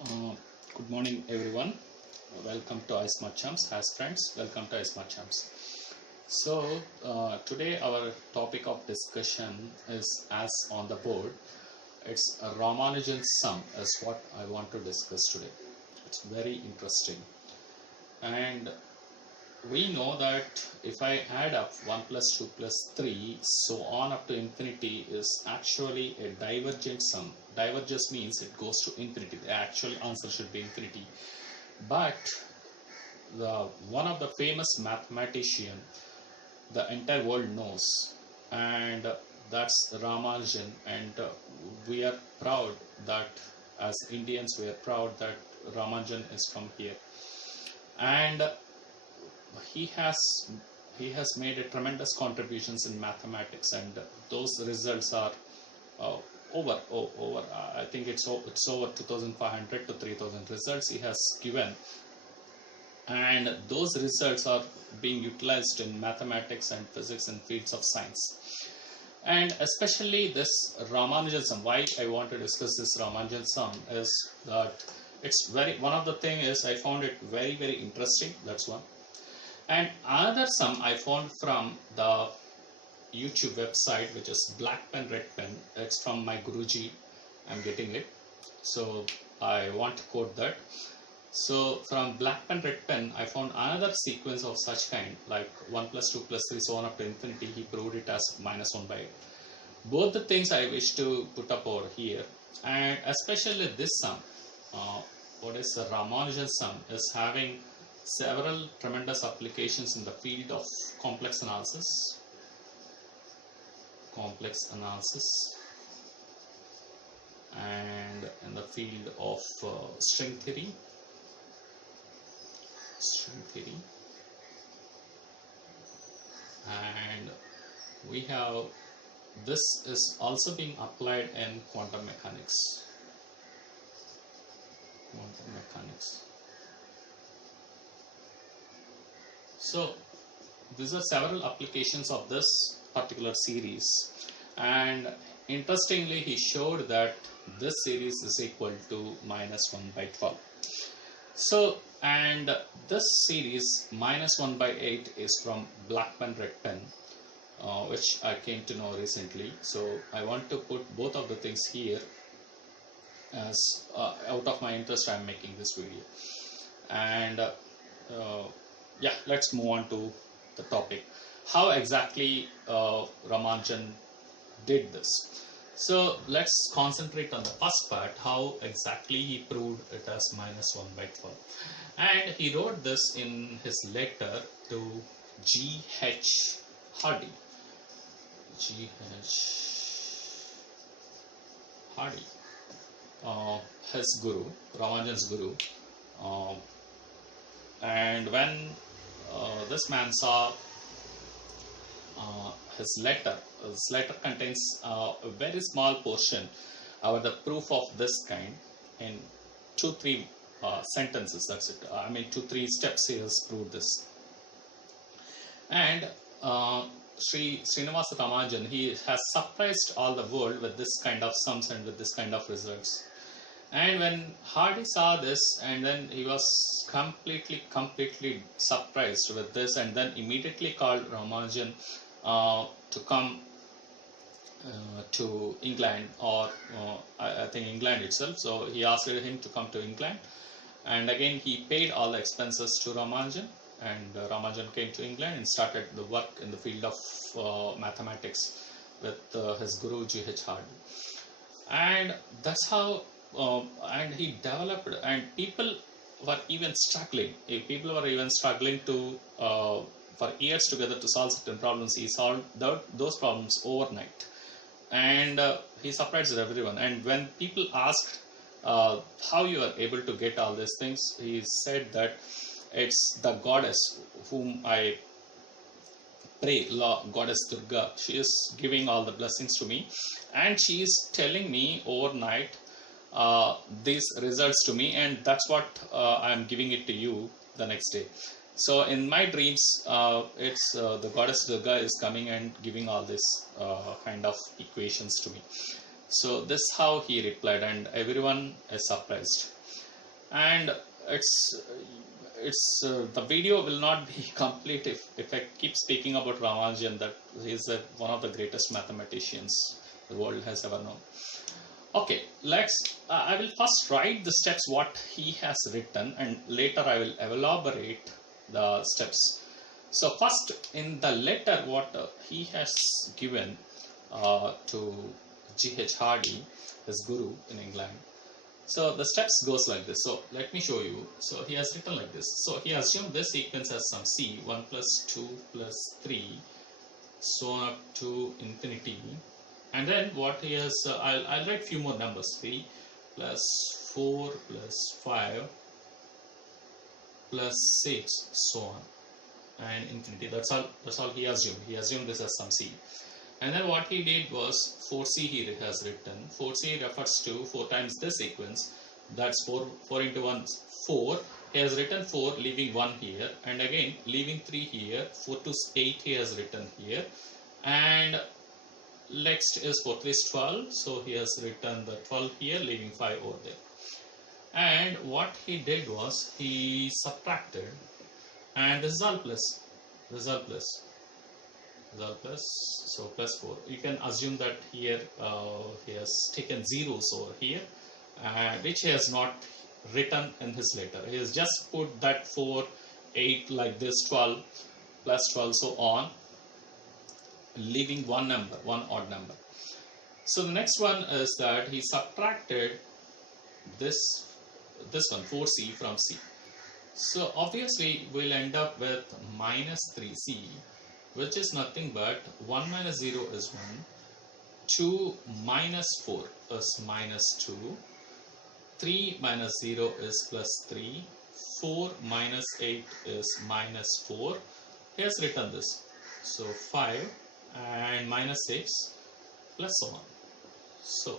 Uh, Good morning, everyone. Welcome to iSmart Champs. As friends, welcome to iSmart Champs. Today our topic of discussion is as on the board. It's a Ramanujan sum is what I want to discuss today. It's very interesting, and we know that if I add up 1 plus 2 plus 3 so on up to infinity is actually a divergent sum. Diverges means it goes to infinity. The actual answer should be infinity. But the one of the famous mathematician the entire world knows, and that's Ramanujan, and we are proud that as Indians we are proud that Ramanujan is from here, and he has he has made a tremendous contributions in mathematics, and those results are uh, over I think it's over 2500 to 3000 results he has given, and those results are being utilized in mathematics and physics and fields of science. And especially this Ramanujan sum, why I want to discuss this Ramanujan sum is that it's very, one of the thing is I found it very interesting. That's one. And another sum I found from the YouTube website, which is Black Pen Red Pen. It's from my Guruji. I'm getting it, so I want to quote that. So from Black Pen Red Pen, I found another sequence of such kind, like 1 plus 2 plus 3 so on up to infinity. He proved it as minus 1 by 8. Both the things I wish to put up over here, and especially this sum, what is the Ramanujan sum, is having several tremendous applications in the field of complex analysis, and in the field of string theory, and we have this is also being applied in quantum mechanics. So these are several applications of this particular series, and interestingly he showed that this series is equal to minus 1 by 12. So, and this series minus 1 by 8 is from Black Pen Red Pen, which I came to know recently. So I want to put both of the things here as out of my interest I am making this video. And yeah, let's move on to the topic. How exactly Ramanujan did this? So let's concentrate on the first part, how exactly he proved it as minus 1 by 12. And he wrote this in his letter to G.H. Hardy. His guru, Ramanujan's guru. And when this man saw his letter contains a very small portion about the proof of this kind in 2-3 sentences. That's it. I mean 2-3 steps he has proved this. And Srinivasa Ramanujan, he has surprised all the world with this kind of sums and with this kind of results. And when Hardy saw this, and then he was completely surprised with this, and then immediately called Ramanujan to come to England, or I think England itself. So he asked him to come to England, and again he paid all the expenses to Ramanujan, and Ramanujan came to England and started the work in the field of mathematics with his guru G.H. Hardy. And that's how and he developed, and people were even struggling to for years together to solve certain problems. He solved those problems overnight, and he surprised everyone. And when people asked how you are able to get all these things, he said that it's the goddess whom I pray, goddess Durga. She is giving all the blessings to me, and she is telling me overnight these results to me, and that's what I am giving it to you the next day. So in my dreams, it's the goddess Durga is coming and giving all this kind of equations to me. So this is how he replied, and everyone is surprised. and it's the video will not be complete if I keep speaking about Ramanujan, that he is one of the greatest mathematicians the world has ever known. Okay, I will first write the steps what he has written, and later I will elaborate the steps. So first, in the letter what he has given to G.H. Hardy, his guru in England. So the steps goes like this. So let me show you. So he has written like this. So he assumed this sequence has some c, 1 plus 2 plus 3, so on up to infinity. And then what he has, I'll write few more numbers, 3 plus 4 plus 5 plus 6, so on, and infinity. That's all he assumed. He assumed this as some c. And then what he did was 4c he has written. 4c refers to 4 times this sequence. That's 4 into 1 4. He has written 4 leaving 1 here, and again leaving 3 here. 4 to 8 he has written here, and next is 4 3 is 12. So he has written the 12 here, leaving 5 over there. And what he did was he subtracted, and this is all plus. This is all plus. So plus 4. You can assume that here he has taken zeros over here, which he has not written in his letter. He has just put that 4, 8 like this, 12 plus 12, so on, leaving one number, one odd number. So the next one is that he subtracted this one, 4c, from c. So obviously we'll end up with minus 3c, which is nothing but 1 minus 0 is 1, 2 minus 4 is minus 2, 3 minus 0 is plus 3, 4 minus 8 is minus 4. He has written this. So 5 and minus 6 plus so on. So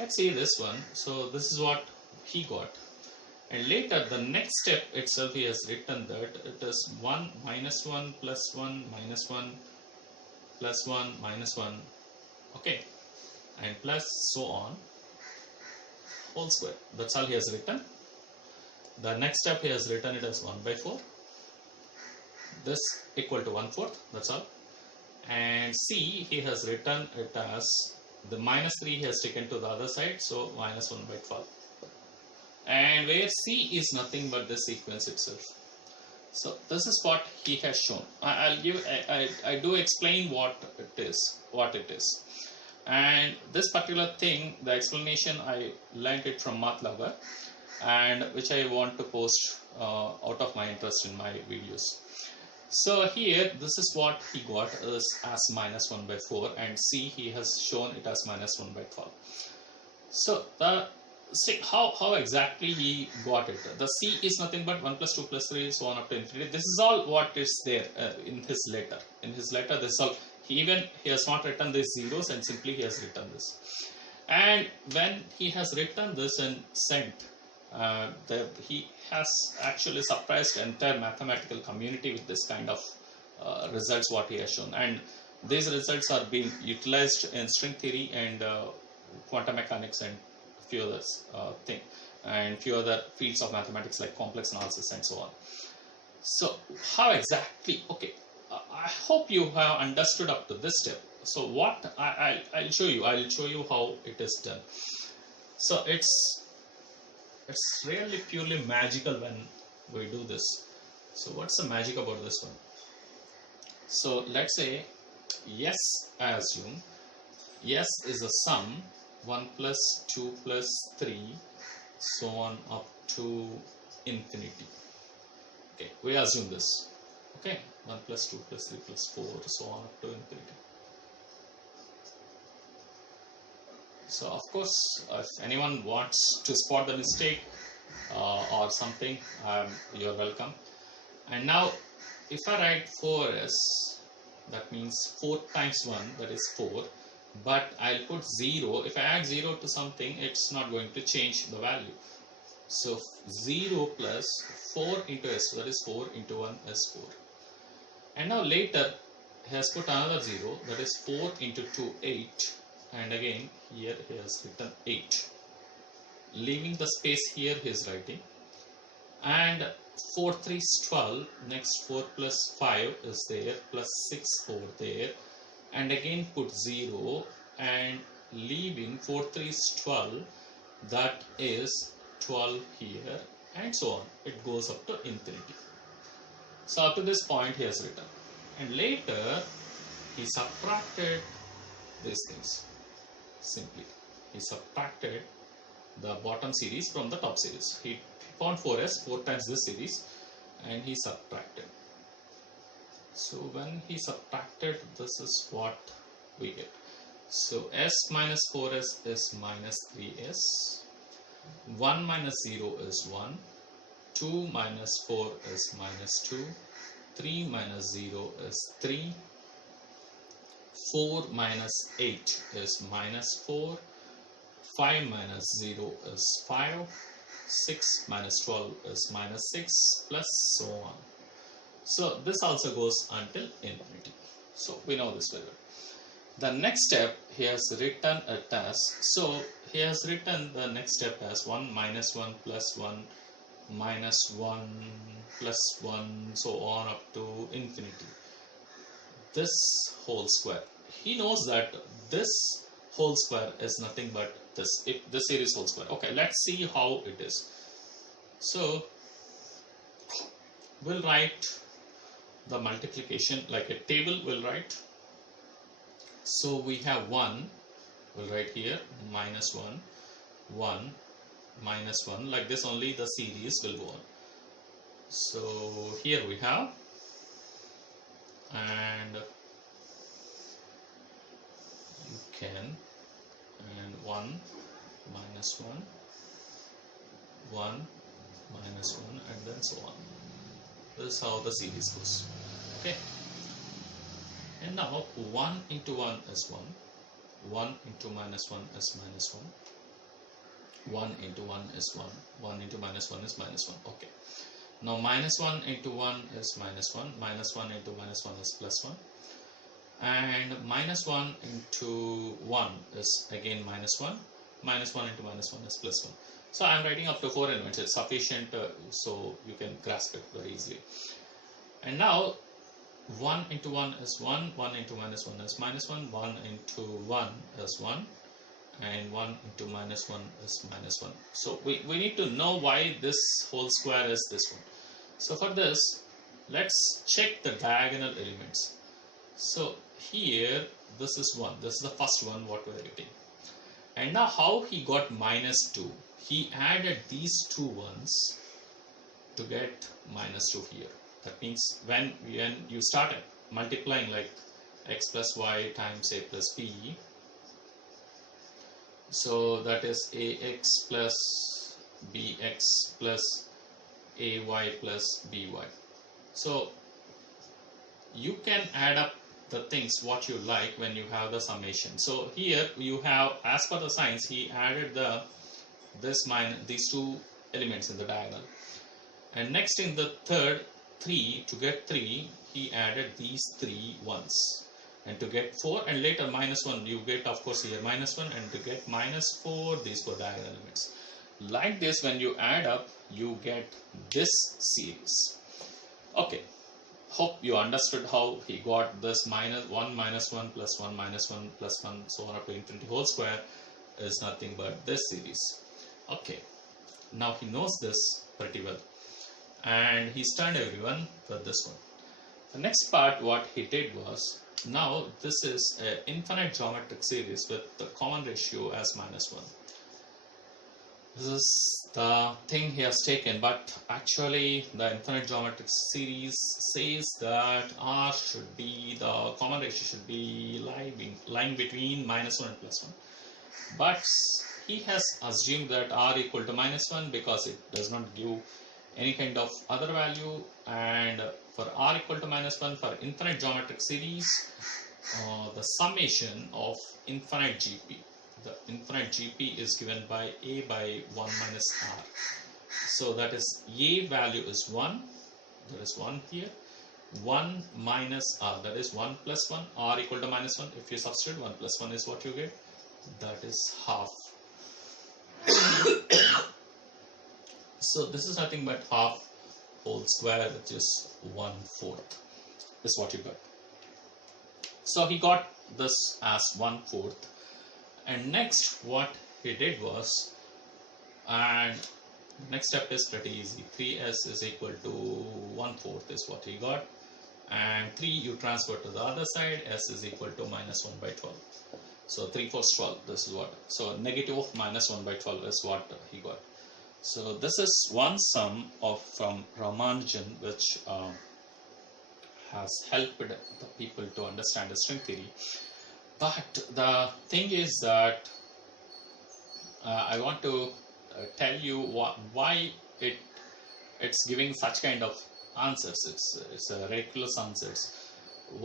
let's see this one. So this is what he got. And later, the next step itself, he has written that it is 1 minus 1 plus 1 minus 1 plus 1 minus 1, okay, and plus so on, whole square. That's all he has written. The next step, he has written it as 1 by 4. This equal to 1/4, that's all. And C, he has written it as the minus 3 he has taken to the other side, so minus 1 by 12. And where C is nothing but this sequence itself. So this is what he has shown. I do explain what it is. And this particular thing, the explanation, I learned it from Math Lover, and which I want to post out of my interest in my videos. So here, this is what he got is as minus 1 by 4, and C, he has shown it as minus 1 by 12. So see how exactly he got it. The C is nothing but 1 plus 2 plus 3, so on up to infinity. This is all what is there in his letter. In his letter, this is all. He has not written these zeros, and simply he has written this. And when he has written this and sent, he has actually surprised the entire mathematical community with this kind of results what he has shown. And these results are being utilized in string theory and quantum mechanics and few others and few other fields of mathematics like complex analysis and so on. So how exactly? Okay, I hope you have understood up to this step. So what I'll show you. I'll show you how it is done. So it's really purely magical when we do this. So what's the magic about this one? So let's say yes, I assume yes is a sum 1 plus 2 plus 3, so on up to infinity. Okay, we assume this. Okay, 1 plus 2 plus 3 plus 4, so on up to infinity. So of course, if anyone wants to spot the mistake or something, you're welcome. And now, if I write 4s, that means 4 times 1, that is 4. But I'll put 0. If I add 0 to something, it's not going to change the value. So 0 plus 4 into s, that is 4 into 1 is 4. And now later, he has put another 0, that is 4 into 2, 8. And again, here he has written 8. leaving the space here he is writing, and 4 3 is 12, next 4 plus 5 is there, plus 6 4 there, and again put 0 and leaving 4 3 is 12, that is 12 here, and so on. It goes up to infinity. So up to this point he has written, and later he subtracted these things. Simply he subtracted the bottom series from the top series. He found 4s, 4 times this series, and he subtracted. So when he subtracted, this is what we get. So s minus 4s is minus 3s, 1 minus 0 is 1, 2 minus 4 is minus 2, 3 minus 0 is 3, 4 minus 8 is minus 4, 5 minus 0 is 5, 6 minus 12 is minus 6, plus so on. So this also goes until infinity. So we know this very well. The next step he has written it as, so he has written the next step as 1 minus 1 plus 1 minus 1 plus 1, so on up to infinity. This whole square. He knows that this whole square is nothing but this, if this series whole square. Okay, let's see how it is. So we'll write the multiplication like a table, we'll write. So we have 1, we'll write here, minus 1, 1, minus 1, like this only the series will go on. So here we have, and you can, and 1, minus 1, 1, minus 1, and then so on. This is how the series goes. Okay. And now 1 into 1 is 1, 1 into minus 1 is minus 1, 1 into 1 is 1, 1 into minus 1 is minus 1. Okay. Now minus 1 into 1 is minus 1, minus 1 into minus 1 is plus 1, and minus 1 into 1 is again minus 1, minus 1 into minus 1 is plus 1. So I am writing up to 4 elements. It's sufficient, so you can grasp it very easily. And now 1 into 1 is 1, 1 into minus 1 is minus 1, 1 into 1 is 1, and 1 into minus 1 is minus 1. So we need to know why this whole square is this one. So for this, let's check the diagonal elements. So here, this is 1. This is the first one what we are getting. And now how he got minus 2? He added these two ones to get minus 2 here. That means when you start multiplying like x plus y times a plus b, so that is ax plus bx plus ay plus by. So you can add up the things what you like when you have the summation. So here you have, as per the signs, he added these two elements in the diagonal, and next in the third 3, to get 3 he added these 3 ones, and to get 4, and later minus 1 you get, of course, here minus 1, and to get minus 4, these 4 diagonal elements. Like this, when you add up you get this series. Okay, hope you understood how he got this minus 1 minus 1 plus 1 minus 1 plus 1, so on up to infinity whole square is nothing but this series. Okay, now he knows this pretty well, and he stunned everyone with this one. The next part what he did was, now this is an infinite geometric series with the common ratio as minus 1. This is the thing he has taken, but actually the infinite geometric series says that R should be, the common ratio should be lying between minus 1 and plus 1. But he has assumed that R equal to minus 1 because it does not give any kind of other value, and for R equal to minus 1 for infinite geometric series, the summation of infinite GP, the infinite GP is given by A by 1 minus R. So that is A value is 1, there is 1 here, 1 minus R, that is 1 plus 1, R equal to minus 1, if you substitute 1 plus 1 is what you get, that is half. So this is nothing but half whole square, which is 1/4 is what you got. So he got this as 1/4, and next what he did was, and next step is pretty easy. 3s is equal to 1/4 is what he got, and 3 you transfer to the other side, s is equal to -1/12. So 3/4 12, this is what, so negative of -1/12 is what he got. So this is one sum of from Ramanujan, which has helped the people to understand the string theory. But the thing is that I want to tell you why it's giving such kind of answers. It's a ridiculous answers.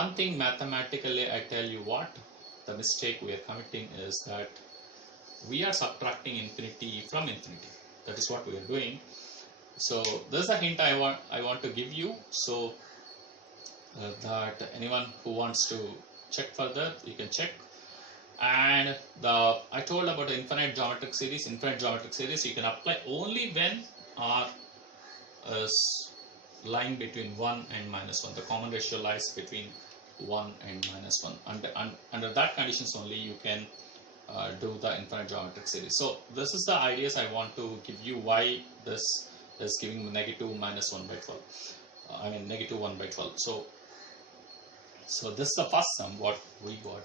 One thing mathematically, I tell you what the mistake we are committing is that we are subtracting infinity from infinity. That is what we are doing. So this is a hint I want to give you, so that anyone who wants to check further, you can check. And I told about the infinite geometric series. Infinite geometric series you can apply only when R is lying between 1 and -1. The common ratio lies between 1 and -1. Under that conditions only you can do the infinite geometric series. So this is the ideas I want to give you why this is giving negative -1/12. I mean negative 1/12. So this is the first sum what we got,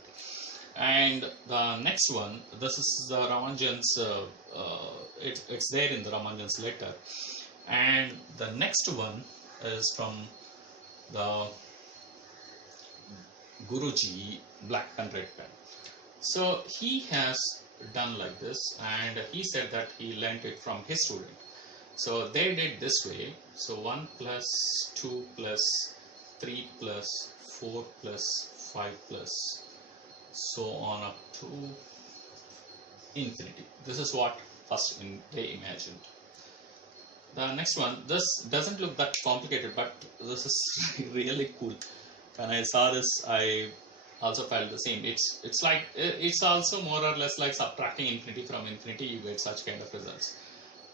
and the next one, this is the Ramanujan's. It's there in the Ramanujan's letter, and the next one is from the Guruji black pen red pen. So he has done like this, and he said that he learnt it from his student. So they did this way. So 1 plus 2 plus 3 plus 4 plus 5 plus so on up to infinity. This is what first they imagined. The next one, this doesn't look that complicated, but this is really cool. When I saw this, I also felt the same. It's like, it's also more or less like subtracting infinity from infinity, you get such kind of results.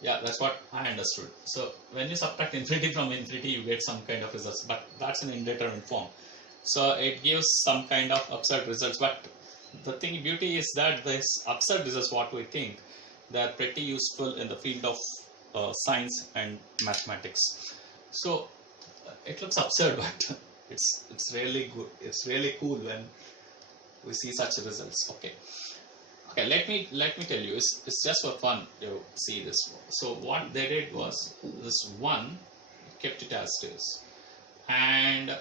Yeah, that's what I understood. So when you subtract infinity from infinity, you get some kind of results, but that's an indeterminate form. So it gives some kind of absurd results. But the beauty is that this absurd results, what we think, they are pretty useful in the field of science and mathematics. So it looks absurd, but it's really good. It's really cool when we see such results. Okay, let me tell you, it's just for fun to see this. So what they did was, this one kept it as it is, and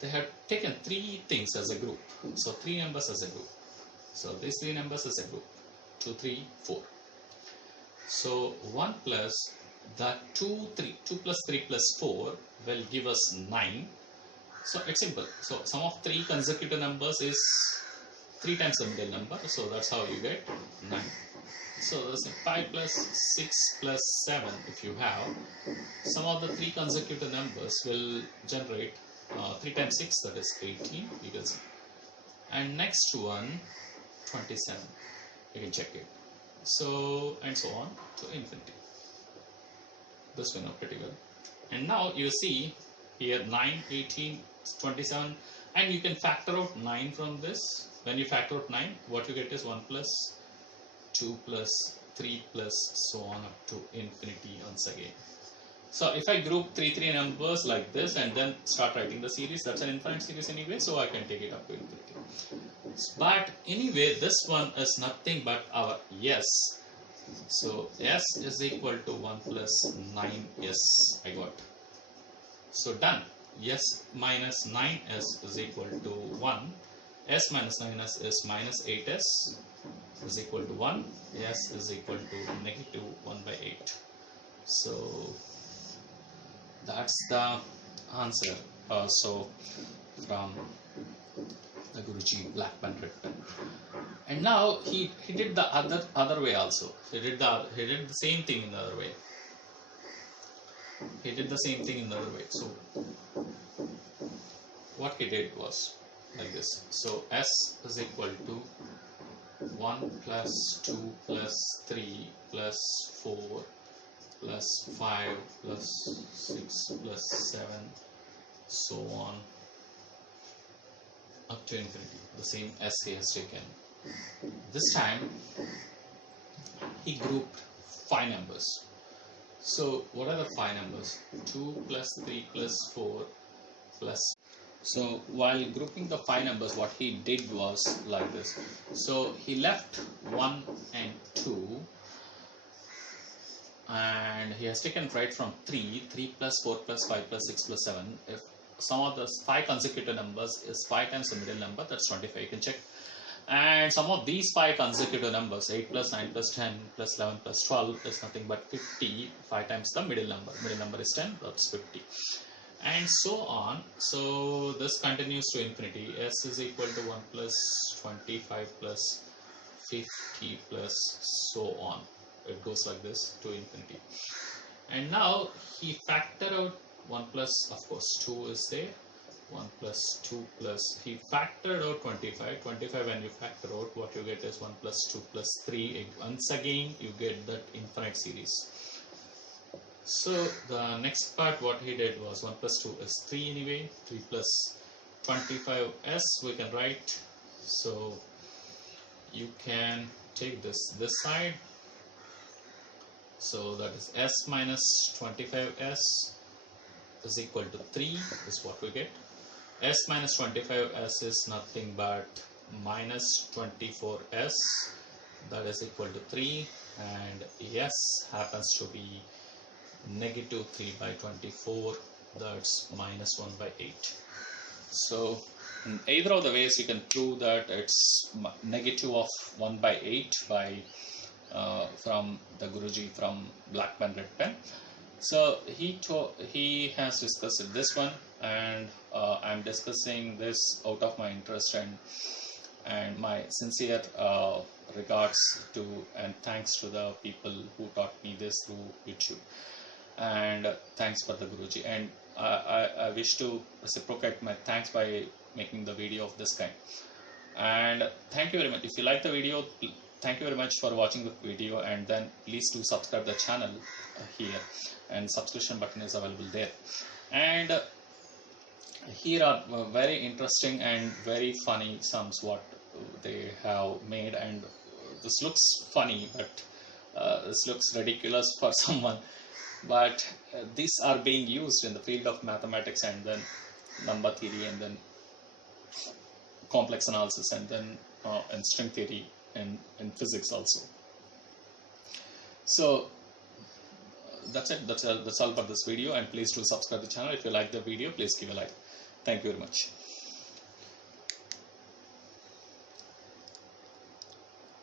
they have taken 3 things as a group. So 3 numbers as a group. So these 3 numbers as a group, 2, 3, 4. So 1 plus the 2 plus 3 plus 4 will give us 9. So it's simple. So sum of 3 consecutive numbers is 3 times the middle number. So that's how you get 9. So that's 5 plus 6 plus 7. If you have some of the 3 consecutive numbers will generate 3 times 6, that is 18. You can see. And next one, 27. You can check it. So and so on to infinity. This we know pretty well. And now you see here 9, 18, 27, and you can factor out 9 from this. When you factor out 9, what you get is 1 plus 2 plus 3 plus so on up to infinity once again. So if I group 3 numbers like this and then start writing the series, that's an infinite series anyway, so I can take it up to infinity. But anyway, this one is nothing but our s. So s is equal to 1 plus 9s I got. So done. S minus 9s is equal to 1. S minus 9s is minus 8s is equal to 1. S is equal to negative 1/8. So that's the answer. So from the Guruji black pen red pen. And now he did the other way also. He did the same thing in the other way. He did the same thing in the other way. So what he did was like this. So s is equal to 1 plus 2 plus 3 plus 4 plus 5 plus 6 plus 7, so on up to infinity, the same as he has taken. This time he grouped 5 numbers. So what are the 5 numbers? 2 plus 3 plus 4 plus. So while grouping the 5 numbers, what he did was like this. So he left 1 and 2, and he has taken right from 3 plus 4 plus 5 plus 6 plus 7. If some of the 5 consecutive numbers is 5 times the middle number, that's 25, you can check. And some of these 5 consecutive numbers, 8 plus 9 plus 10 plus 11 plus 12 is nothing but 50, 5 times the middle number is 10, that's 50, and so on. So this continues to infinity. S is equal to 1 plus 25 plus 50 plus so on. It goes like this to infinity. And now he factor out 1 plus, of course 2 is there, 1 plus 2 plus, he factored out 25. When you factor out, what you get is 1 plus 2 plus 3. Once again you get that infinite series. So the next part what he did was 1 plus 2 is 3 anyway, 3 plus 25s we can write. So you can take this side, so that is s minus 25s is equal to 3 is what we get. S minus 25s is nothing but minus 24s, that is equal to 3, and s happens to be negative 3 by 24, that's minus 1 by 8. So in either of the ways you can prove that it's negative of 1 by 8 by from the Guruji from black pen red pen. So he has discussed this one, and I'm discussing this out of my interest and my sincere regards to and thanks to the people who taught me this through YouTube, and thanks for the Guruji, and I wish to reciprocate my thanks by making the video of this kind. And thank you very much. If you like the video, thank you very much for watching the video, and then please do subscribe the channel here, and subscription button is available there. And here are very interesting and very funny sums what they have made, and this looks funny, but this looks ridiculous for someone, but these are being used in the field of mathematics, and then number theory, and then complex analysis, and then and string theory, and physics also. So that's it. That's all for this video, and please do subscribe the channel. If you like the video, please give a like. Thank you very much.